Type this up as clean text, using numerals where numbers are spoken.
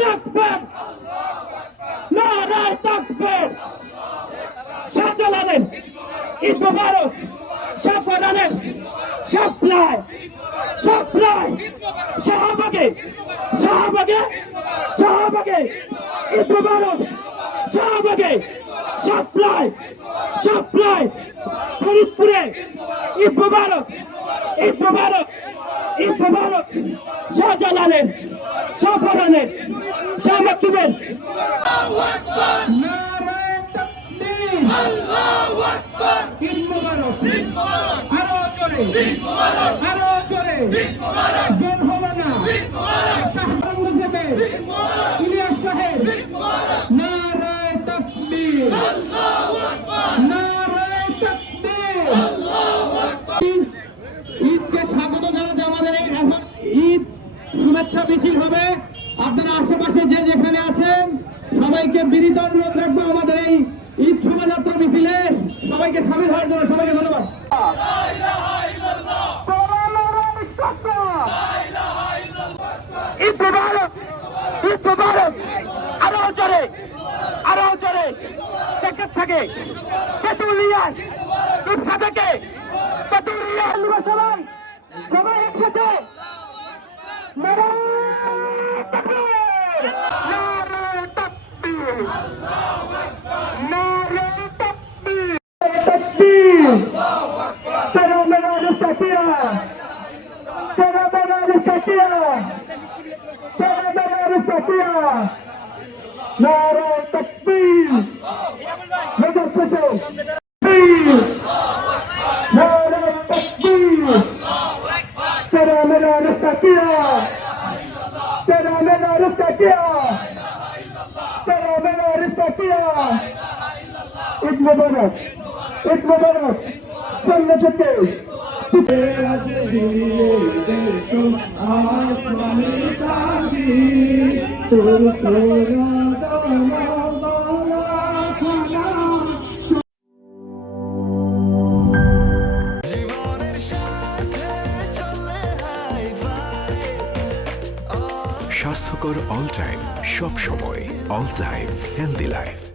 তাকবীর নারায়ে তাকবীর শাহজালালের ঈদ মোবারক শাহপরানের শাপলায় শাহবাগে ঈদ মোবারক শাহবাগে শাপলায় ফরিদপুরে ঈদ মোবারক শাহজালালের শাহপরানের শাহ মাকতুমের নারায়ে তাকবীর আল্লাহু আকবার ঈদ মোবারক আরো জোরে ঈদ মোবারক জন হলো না ঈদ মোবারক শাহজালাল মুজাফফর ইলিয়াস সাহেব নারায়ে তাকবীর আল্লাহু আকবার নারায়ে তাকবীর আল্লাহু আকবার ঈদকে স্বাগত জানাতে আমাদের এই এখন ঈদ শুভেচ্ছা মিছিল হবে। আপনারা আশেপাশে যে যেখানে আছেন সবাইকে বিনীত অনুরোধ রাখবো আমাদের এই ঈদ শোভাযাত্রা মিছিলে সবাইকে সামিল হওয়ার জন্য সবাইকে ধন্যবাদ। ঈদ মোবারক আরো জোরে থেকে তেতুলিয়ায় ঈদগাহ থেকে তেতুলিয়ায় সবাই একসাথে নারায়ে তাকবীর নারায়ে তাকবীর তেরা মেরা রিশতা কিয়া নারায়ে তাকবীর মেজর শেষে নারায়ে তাকবীর তেরা মেরা রিশতা কিয়া ঈদ মোবারক সামনে থেকে স্বাস্থ্যকর অল টাইম, সব সময় অল টাইম হেলদি লাইফ।